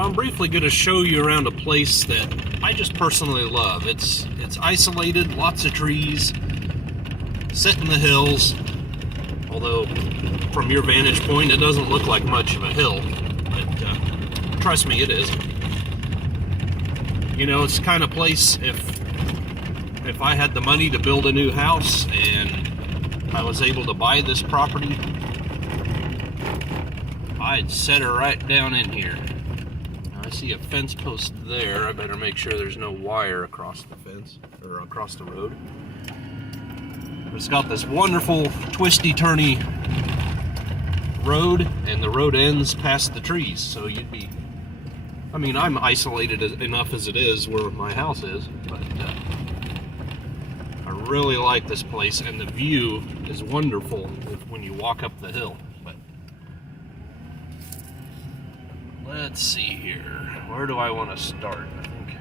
So I'm briefly going to show you around a place that I just personally love. It's isolated, lots of trees, set in the hills. Although, from your vantage point, it doesn't look like much of a hill. But trust me, it is. You know, it's the kind of place, if I had the money to build a new house and I was able to buy this property, I'd set her right down in here. Now, I see a fence post there. I better make sure there's no wire across the fence, or across the road. It's got this wonderful twisty-turny road, and the road ends past the trees, so you'd be... I mean, I'm isolated enough as it is where my house is, but I really like this place, and the view is wonderful when you walk up the hill. But let's see here. Where do I want to start? I think...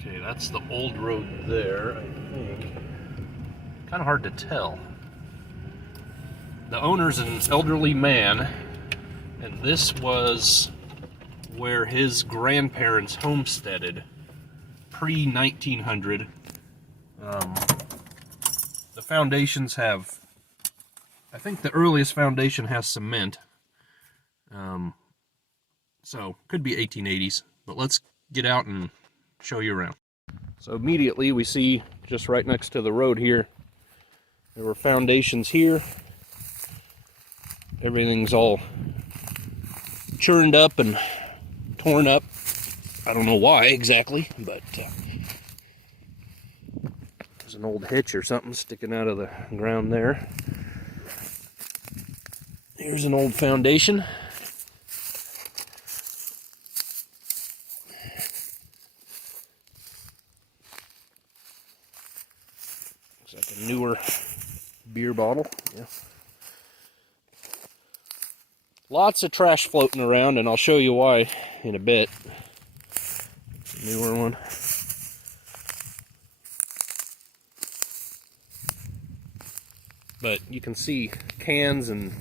Okay, that's the old road there, I think. Kind of hard to tell. The owner's an elderly man, and this was where his grandparents homesteaded pre-1900. The foundations have, I think the earliest foundation has cement. So, could be 1880s, but let's get out and show you around. So immediately we see, just right next to the road here, there were foundations here. Everything's all churned up and torn up. I don't know why exactly, but there's an old hitch or something sticking out of the ground there. Here's an old foundation. Looks like a newer beer bottle. Yeah. Lots of trash floating around, and I'll show you why in a bit. Newer one. But you can see cans and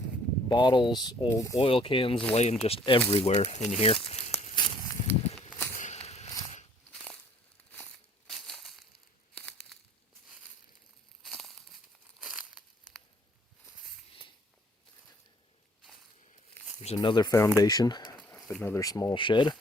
bottles, old oil cans laying just everywhere in here. There's another foundation, another small shed.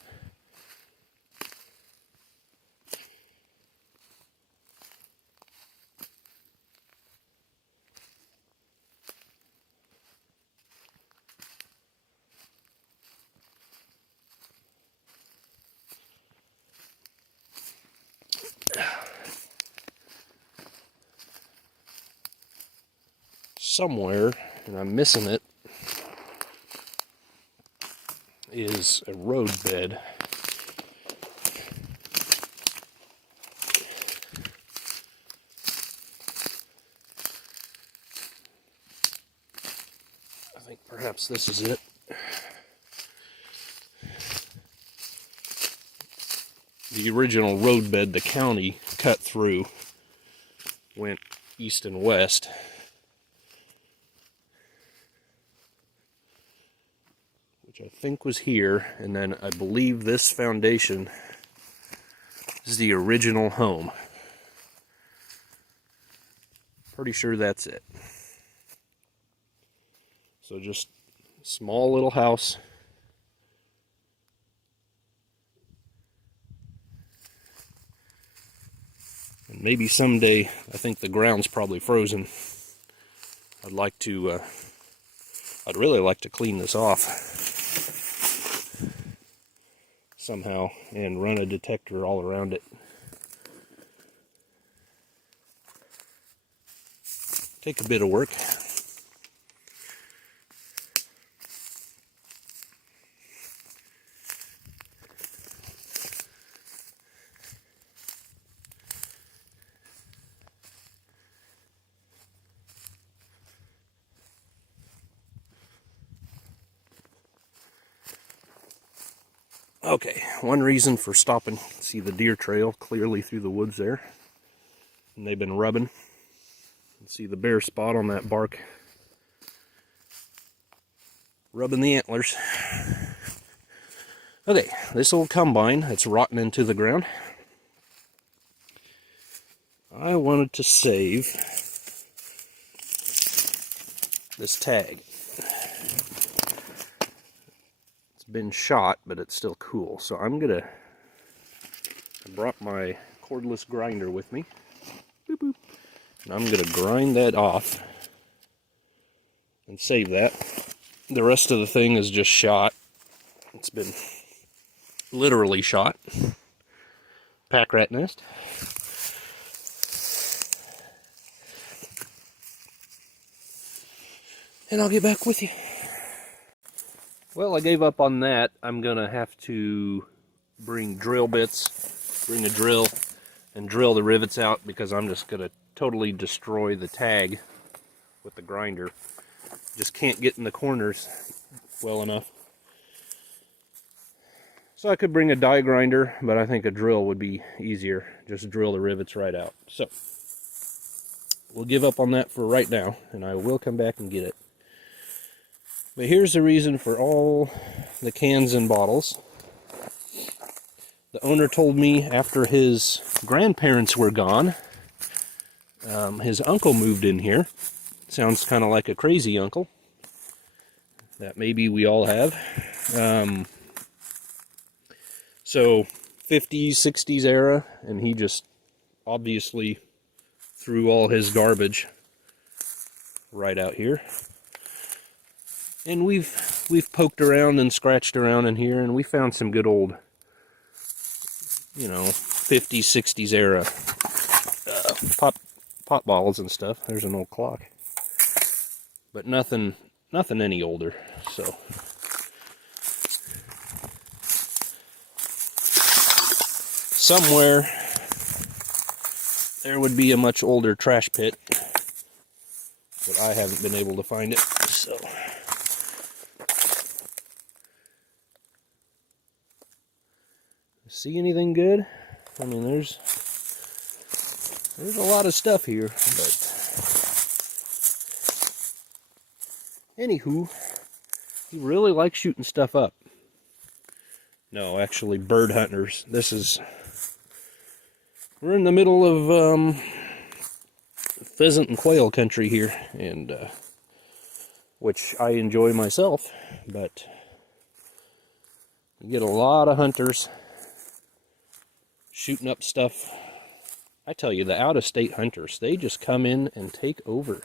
Somewhere, and I'm missing it, is a roadbed. I think perhaps this is it. The original roadbed the county cut through went east and west. Which I think was here, and then I believe this foundation is the original home. Pretty sure that's it. So just a small little house. And maybe someday, I think the ground's probably frozen. I'd really like to clean this off somehow and run a detector all around it. Take a bit of work. Okay, one reason for stopping, see the deer trail clearly through the woods there, and they've been rubbing. You can see the bare spot on that bark rubbing the antlers. Okay, this old combine that's rotten into the ground. I wanted to save this tag. It's been shot, but it's still cool. So I brought my cordless grinder with me. Boop, boop. And I'm gonna grind that off and save that. The rest of the thing is just shot. It's been literally shot. Pack rat nest. And I'll get back with you. Well, I gave up on that. I'm gonna have to bring drill bits, bring a drill, and drill the rivets out, because I'm just gonna totally destroy the tag with the grinder. Just can't get in the corners well enough. So I could bring a die grinder, but I think a drill would be easier. Just drill the rivets right out. So we'll give up on that for right now, and I will come back and get it. But here's the reason for all the cans and bottles. The owner told me after his grandparents were gone, his uncle moved in here. Sounds kind of like a crazy uncle that maybe we all have. So 50s, 60s era, and he just obviously threw all his garbage right out here. And we've poked around and scratched around in here, and we found some good old, 50s, 60s era pot bottles and stuff. There's an old clock, but nothing any older. So somewhere there would be a much older trash pit, but I haven't been able to find it. So see anything good? I mean, there's a lot of stuff here, but anywho, he really likes shooting stuff up. No, actually, bird hunters. We're in the middle of pheasant and quail country here, and which I enjoy myself, but you get a lot of hunters shooting up stuff. I tell you, the out-of-state hunters, they just come in and take over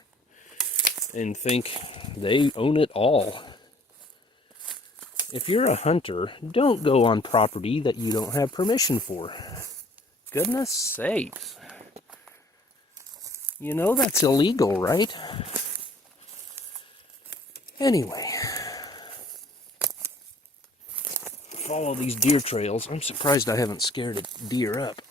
and think they own it all. If you're a hunter, don't go on property that you don't have permission for. Goodness sakes. You know that's illegal, right? Anyway. Follow these deer trails. I'm surprised I haven't scared a deer up.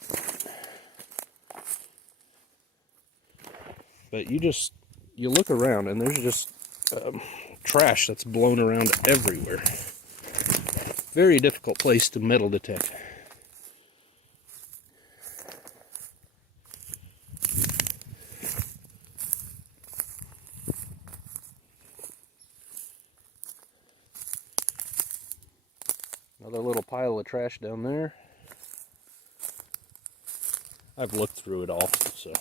But you look around and there's just trash that's blown around everywhere. Very difficult place to metal detect. Another little pile of trash down there. I've looked through it all, so.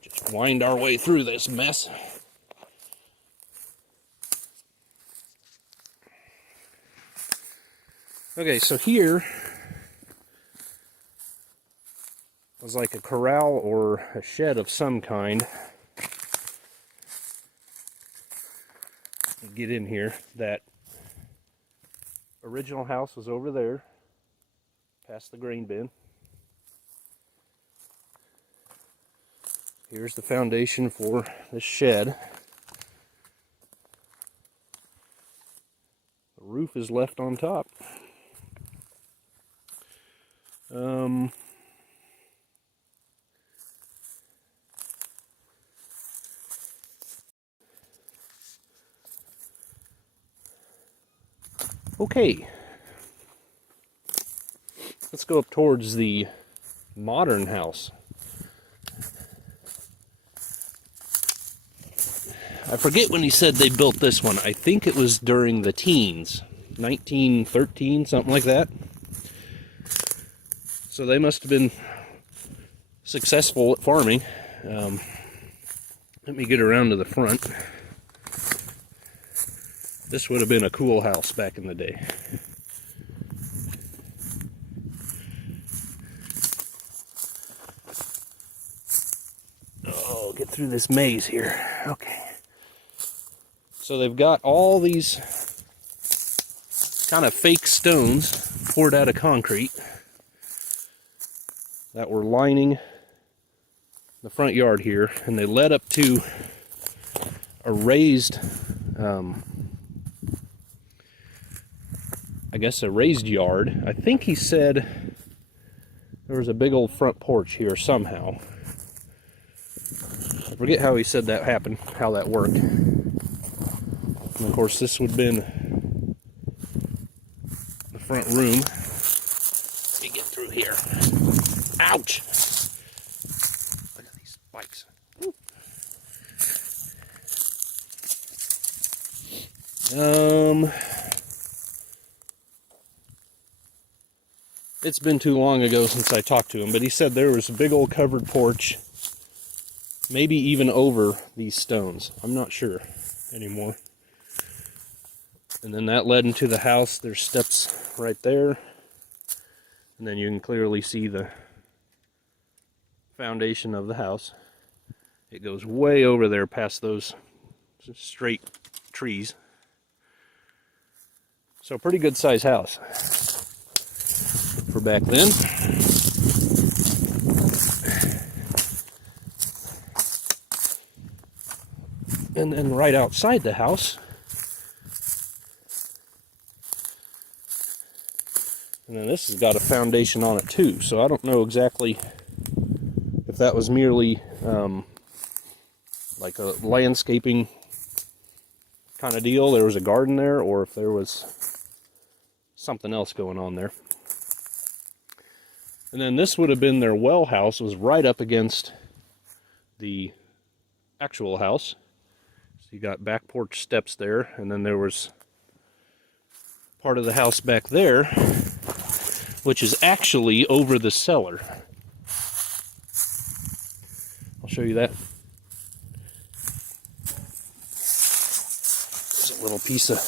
Just wind our way through this mess. Okay, so here was like a corral or a shed of some kind. Get in here. That original house was over there, past the grain bin. Here's the foundation for this shed. The roof is left on top. Okay, let's go up towards the modern house. I forget when he said they built this one. I think it was during the teens, 1913, something like that. So they must have been successful at farming. Let me get around to the front. This would have been a cool house back in the day. Oh, get through this maze here. Okay. So they've got all these kind of fake stones poured out of concrete that were lining the front yard here, and they led up to a raised, I guess a raised yard. I think he said there was a big old front porch here somehow. I forget how he said that happened, how that worked. And of course this would have been the front room. Let me get through here. Ouch! Look at these spikes. It's been too long ago since I talked to him, but he said there was a big old covered porch, maybe even over these stones. I'm not sure anymore. And then that led into the house. There's steps right there. And then you can clearly see the foundation of the house. It goes way over there past those straight trees. So pretty good size house for back then. And then right outside the house, and then this has got a foundation on it too, so I don't know exactly if that was merely like a landscaping kind of deal. There was a garden there, or if there was something else going on there. And then this would have been their well house. It was right up against the actual house. So you got back porch steps there, and then there was part of the house back there, which is actually over the cellar. I'll show you that. There's a little piece of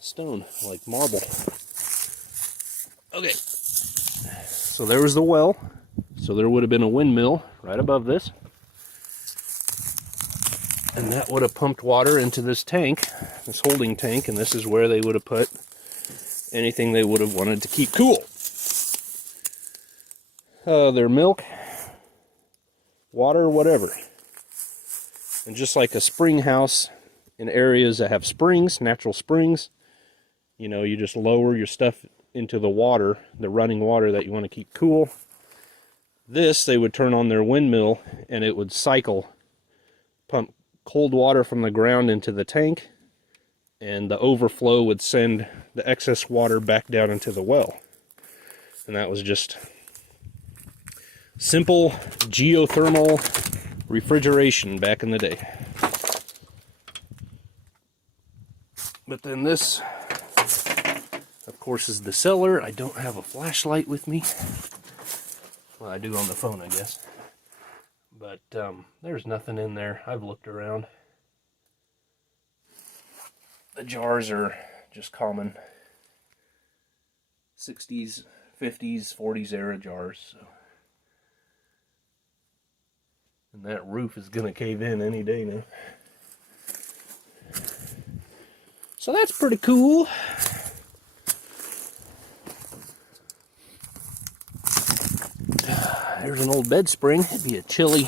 stone, like marble. Okay, so there was the well. So there would have been a windmill right above this. And that would have pumped water into this tank, this holding tank, and this is where they would have put anything they would have wanted to keep cool. Their milk, water, whatever. And just like a spring house in areas that have springs, natural springs, you know, you just lower your stuff into the water, the running water that you want to keep cool. This, they would turn on their windmill and it would cycle, pump cold water from the ground into the tank, and the overflow would send the excess water back down into the well. And that was just simple geothermal refrigeration back in the day. But then this, of course, is the cellar. I don't have a flashlight with me. Well, I do on the phone, I guess. But there's nothing in there. I've looked around. The jars are just common 60s, 50s, 40s era jars. So. And that roof is going to cave in any day now. So that's pretty cool. There's an old bed spring. It'd be a chilly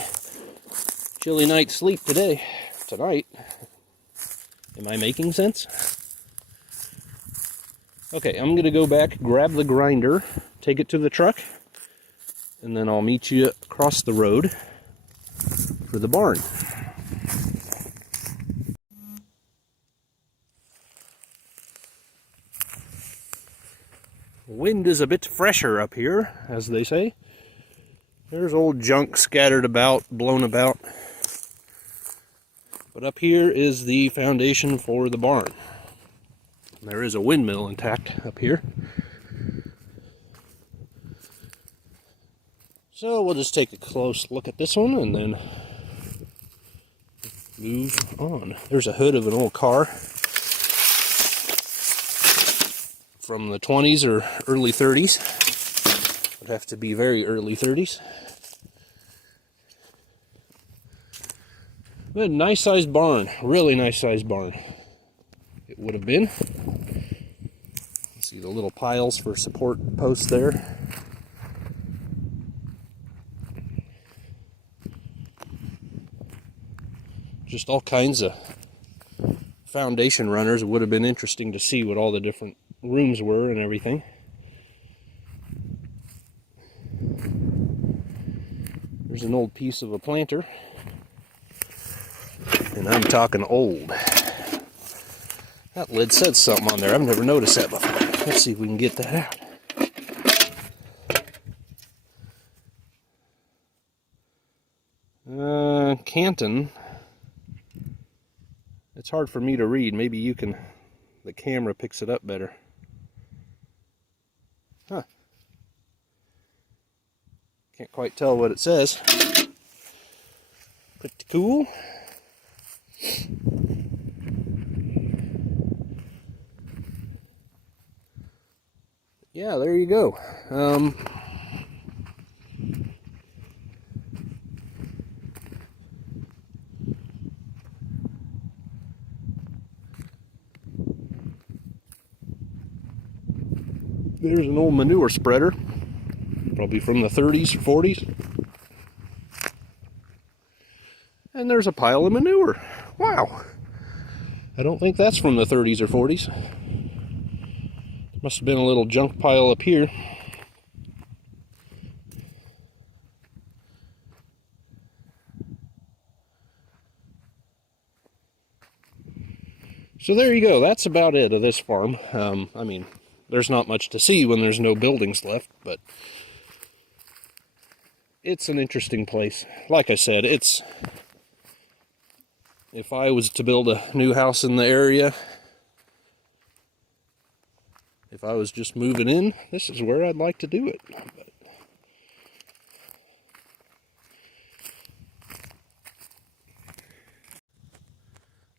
night's sleep tonight. Am I making sense? Okay, I'm gonna go back, grab the grinder, take it to the truck, and then I'll meet you across the road for the barn. Wind is a bit fresher up here, as they say. There's old junk scattered about, blown about. But up here is the foundation for the barn. There is a windmill intact up here. So we'll just take a close look at this one and then move on. There's a hood of an old car from the 20s or early 30s. Would have to be very early 30s. But a nice sized barn, really nice sized barn. It would have been. See the little piles for support posts there. Just all kinds of foundation runners. It would have been interesting to see what all the different rooms were and everything. There's an old piece of a planter. And I'm talking old. That lid said something on there. I've never noticed that before. Let's see if we can get that out. Canton. It's hard for me to read. Maybe you can, the camera picks it up better. Huh. Can't quite tell what it says. Pretty cool. Yeah, there you go. There's an old manure spreader, probably from the 30s or 40s. And there's a pile of manure. Wow. I don't think that's from the 30s or 40s. Must have been a little junk pile up here. So there you go. That's about it of this farm. I mean, there's not much to see when there's no buildings left, but it's an interesting place. Like I said, if I was to build a new house in the area, if I was just moving in, this is where I'd like to do it.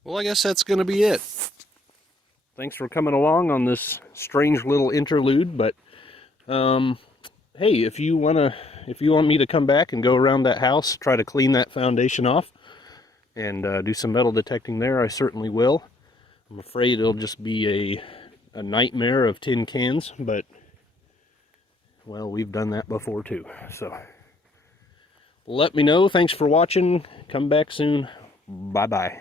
Well, I guess that's going to be it. Thanks for coming along on this strange little interlude, but hey, if you want me to come back and go around that house, try to clean that foundation off and do some metal detecting there, I certainly will. I'm afraid it'll just be a nightmare of tin cans, but well, we've done that before too. So let me know. Thanks for watching. Come back soon. Bye-bye.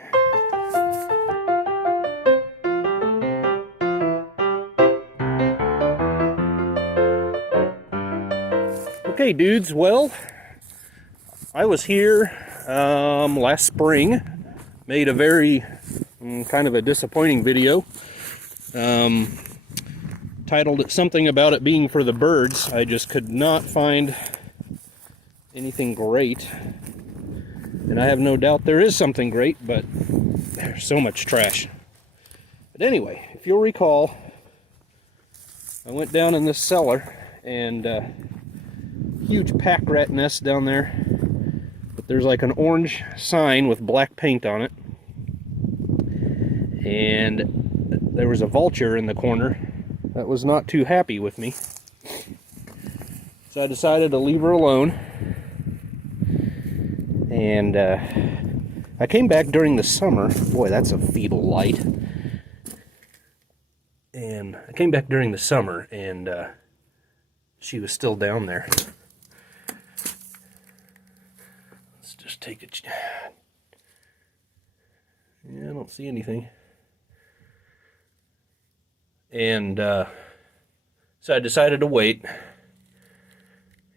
Okay, dudes, well, I was here last spring, made a very kind of a disappointing video, titled it something about it being for the birds. I just could not find anything great, and I have no doubt there is something great, but there's so much trash. But anyway, if you'll recall, I went down in this cellar and huge pack rat nest down there, but there's like an orange sign with black paint on it, and there was a vulture in the corner that was not too happy with me, so I decided to leave her alone. And I came back during the summer. Boy, that's a feeble light. And I came back during the summer, and she was still down there. Take it. Yeah, I don't see anything. And so I decided to wait.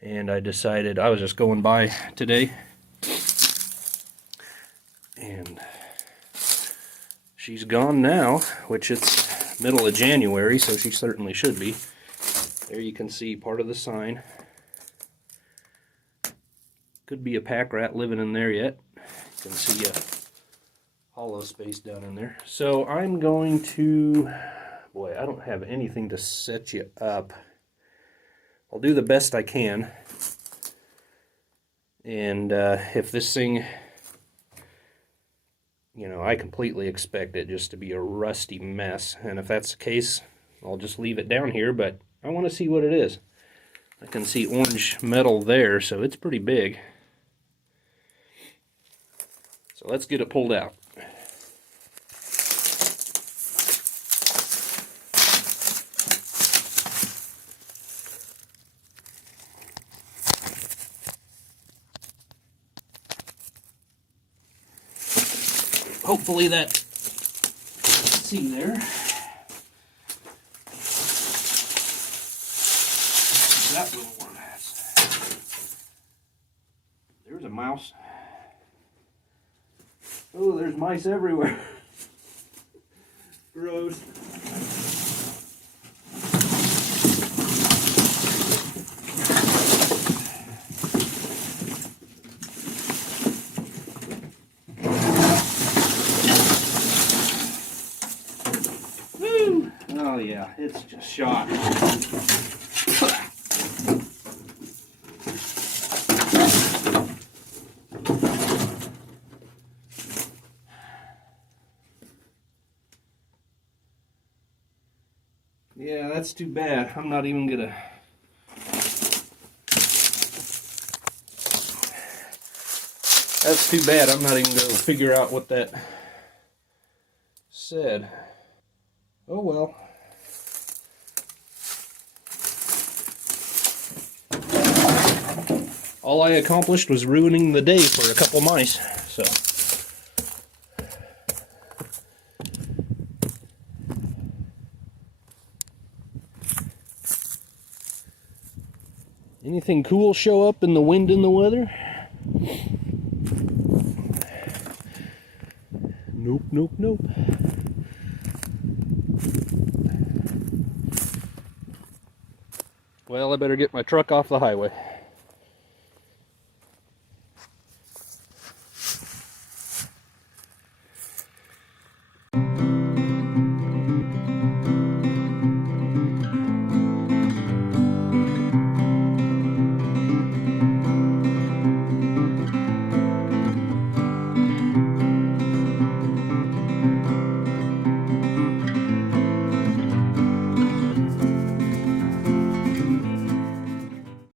And I decided I was just going by today. And she's gone now, which it's middle of January, so she certainly should be. There you can see part of the sign. Could be a pack rat living in there yet. You can see hollow space down in there. So I'm going to, boy, I don't have anything to set you up. I'll do the best I can. And if this thing, you know, I completely expect it just to be a rusty mess. And if that's the case, I'll just leave it down here, but I want to see what it is. I can see orange metal there, so it's pretty big. So let's get it pulled out. Hopefully that seam there. That little one has. There's a mouse. Oh, there's mice everywhere. Gross. Woo! Oh yeah, it's just shot. Yeah, that's too bad. I'm not even gonna... That's too bad. I'm not even gonna figure out what that said. Oh well. All I accomplished was ruining the day for a couple mice, so... Anything cool show up in the wind and the weather? Nope, nope, nope. Well, I better get my truck off the highway.